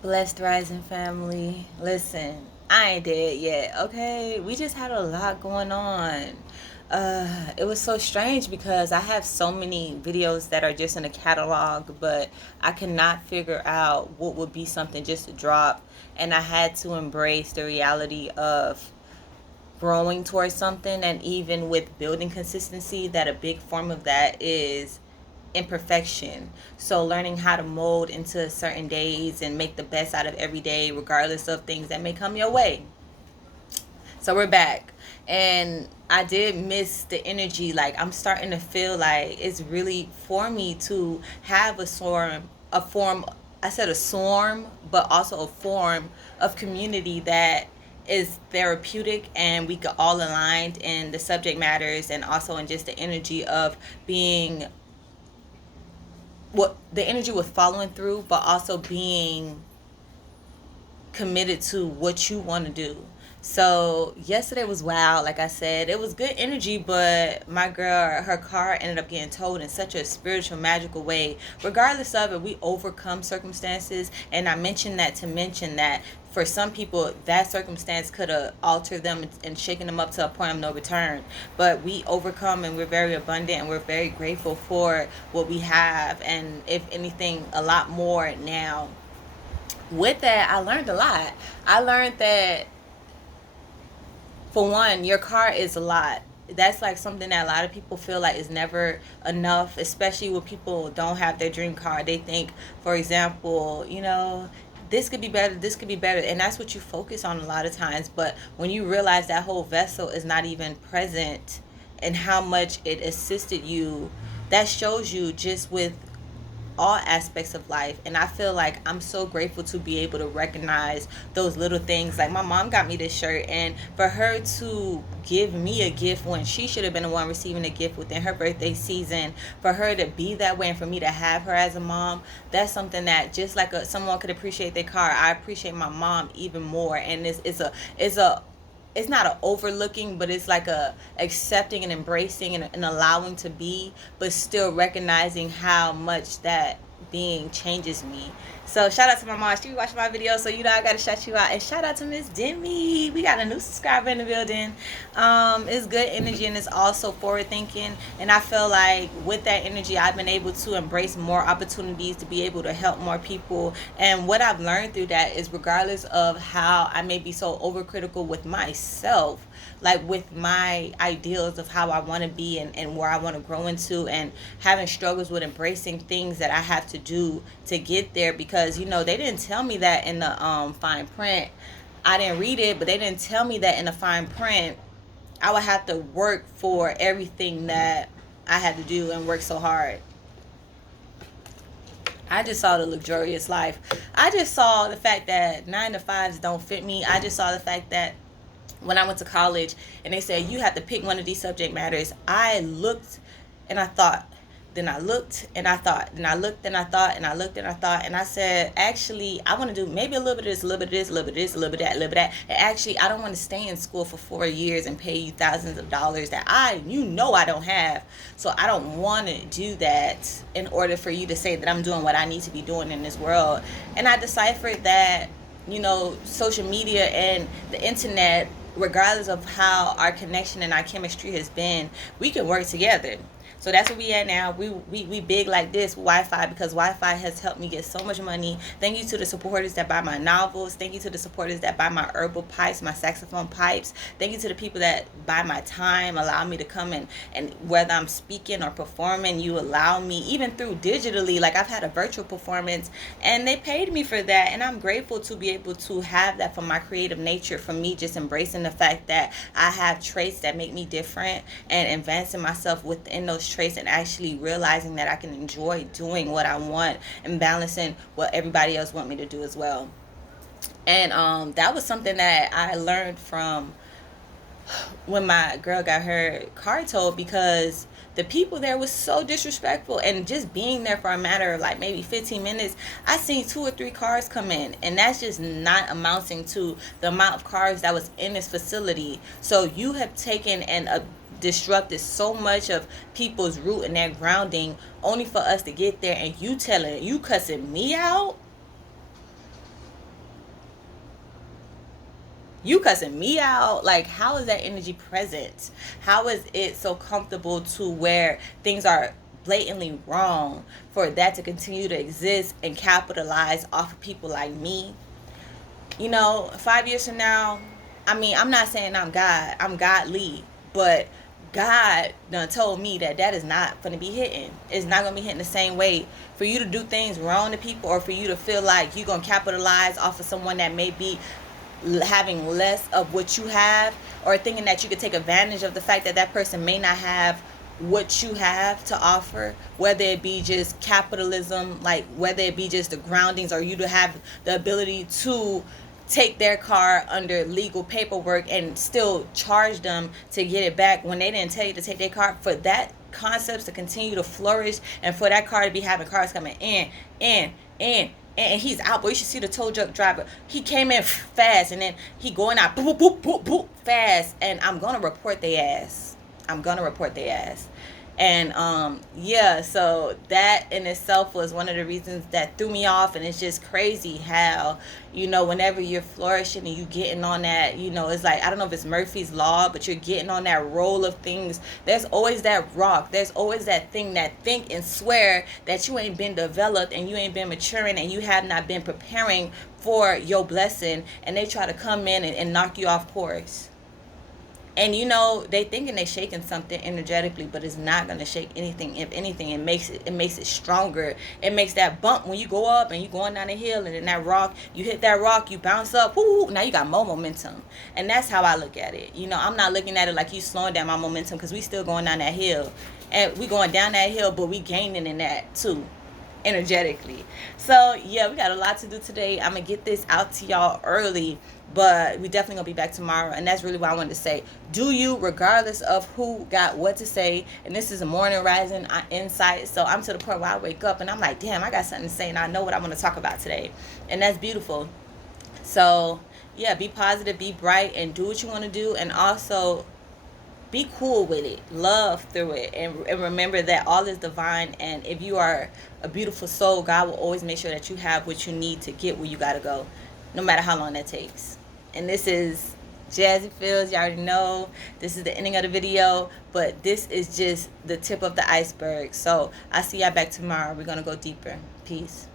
Blessed Rising family. Listen, I ain't dead yet, okay? We just had a lot going on. It was so strange because I have so many videos that are just in a catalog, but I cannot figure out what would be something just to drop. And I had to embrace the reality of growing towards something, and even with building consistency, that a big form of that is imperfection. So learning how to mold into certain days and make the best out of every day regardless of things that may come your way. So we're back. And I did miss the energy. Like, I'm starting to feel like it's really for me to have a form, I said a swarm, but also a form of community that is therapeutic, and we get all aligned in the subject matters and also in just the energy of being what the energy was following through, but also being committed to what you want to do. So yesterday was wild. Like I said, it was good energy, but my girl, her car ended up getting towed in such a spiritual, magical way. Regardless of it, we overcome circumstances, and I mentioned that to mention that for some people, that circumstance could have altered them and shaken them up to a point of no return. But we overcome, and we're very abundant, and we're very grateful for what we have, and if anything, a lot more now. With that, I learned a lot. I learned that, for one, your car is a lot. That's like something that a lot of people feel like is never enough, especially when people don't have their dream car. They think, for example, this could be better, this could be better. And that's what you focus on a lot of times. But when you realize that whole vessel is not even present and how much it assisted you, that shows you just with all aspects of life. And I feel like I'm so grateful to be able to recognize those little things. Like, my mom got me this shirt, and for her to give me a gift when she should have been the one receiving a gift within her birthday season, for her to be that way and for me to have her as a mom, that's something that, just like someone could appreciate their car, I appreciate my mom even more. And it's not a overlooking, but it's like a accepting and embracing and allowing to be, but still recognizing how much that being changes me. So shout out to my mom. She be watching my videos, so I gotta shout you out. And shout out to Miss Demi. We got a new subscriber in the building. It's good energy, and it's also forward thinking. And I feel like with that energy, I've been able to embrace more opportunities to be able to help more people. And what I've learned through that is, regardless of how I may be so overcritical with myself, like with my ideals of how I want to be, and where I want to grow into, and having struggles with embracing things that I have to do to get there, because they didn't tell me that in the fine print. I didn't read it, but they didn't tell me that in the fine print I would have to work for everything that I had to do and work so hard. I just saw the luxurious life. I just saw the fact that 9 to 5s don't fit me. I just saw the fact that when I went to college and they said you have to pick one of these subject matters, I looked and I thought, then I looked and I thought, then I looked and I thought, and I looked and I thought, and I said, actually, I want to do maybe a little bit of this, a little bit of this, a little bit of this, a little bit of that, a little bit of that. And actually, I don't want to stay in school for 4 years and pay you thousands of dollars that I don't have. So I don't want to do that in order for you to say that I'm doing what I need to be doing in this world. And I deciphered that, social media and the internet, regardless of how our connection and our chemistry has been, we can work together. So that's where we at now. We big like this Wi-Fi, because Wi-Fi has helped me get so much money. Thank you to the supporters that buy my novels. Thank you to the supporters that buy my herbal pipes, my saxophone pipes. Thank you to the people that buy my time, allow me to come in, and whether I'm speaking or performing, you allow me, even through digitally. Like, I've had a virtual performance and they paid me for that, and I'm grateful to be able to have that for my creative nature, for me just embracing the fact that I have traits that make me different, and advancing myself within those traits, and actually realizing that I can enjoy doing what I want and balancing what everybody else want me to do as well. And that was something that I learned from when my girl got her car towed, because the people there was so disrespectful, and just being there for a matter of like maybe 15 minutes, I seen 2 or 3 cars come in, and that's just not amounting to the amount of cars that was in this facility. So you have taken and disrupted so much of people's root and their grounding, only for us to get there and you cussing me out. You cussing me out. Like, how is that energy present? How is it so comfortable to where things are blatantly wrong for that to continue to exist and capitalize off of people like me? 5 years from now, I mean, I'm not saying I'm God, I'm godly, but God done told me that is not going to be hitting. It's not going to be hitting the same way. For you to do things wrong to people, or for you to feel like you're going to capitalize off of someone that may be having less of what you have, or thinking that you could take advantage of the fact that that person may not have what you have to offer, whether it be just capitalism, like whether it be just the groundings, or you to have the ability to take their car under legal paperwork and still charge them to get it back when they didn't tell you to take their car. For that concepts to continue to flourish, and for that car to be having cars coming in, he's out, but you should see the tow truck driver. He came in fast, and then he going out boop boop boop boop fast, and I'm gonna report their ass. And yeah, so that in itself was one of the reasons that threw me off. And it's just crazy how, whenever you're flourishing and you getting on that, it's like, I don't know if it's Murphy's Law, but you're getting on that roll of things. There's always that rock. There's always that thing that think and swear that you ain't been developed and you ain't been maturing and you have not been preparing for your blessing. And they try to come in and knock you off course. And they thinking they shaking something energetically, but it's not gonna shake anything. If anything, it makes it stronger. It makes that bump when you go up and you going down the hill, and then that rock, you hit that rock, you bounce up, whoo, now you got more momentum. And that's how I look at it. I'm not looking at it like you slowing down my momentum, because we still going down that hill, and we going down that hill, but we gaining in that too, energetically. So yeah, we got a lot to do today. I'm gonna get this out to y'all early, but we definitely gonna be back tomorrow. And that's really what I wanted to say. Do you, regardless of who got what to say. And this is a morning rising insight, so I'm to the point where I wake up and I'm like, damn, I got something to say, and I know what I want to talk about today. And that's beautiful. So yeah, be positive, be bright, and do what you want to do. And also be cool with it, love through it, and remember that all is divine. And if you are a beautiful soul, God will always make sure that you have what you need to get where you gotta go, no matter how long that takes. And this is Jazzy Fields. You already know this is the ending of the video, but this is just the tip of the iceberg. So I'll see y'all back tomorrow. We're gonna go deeper. Peace.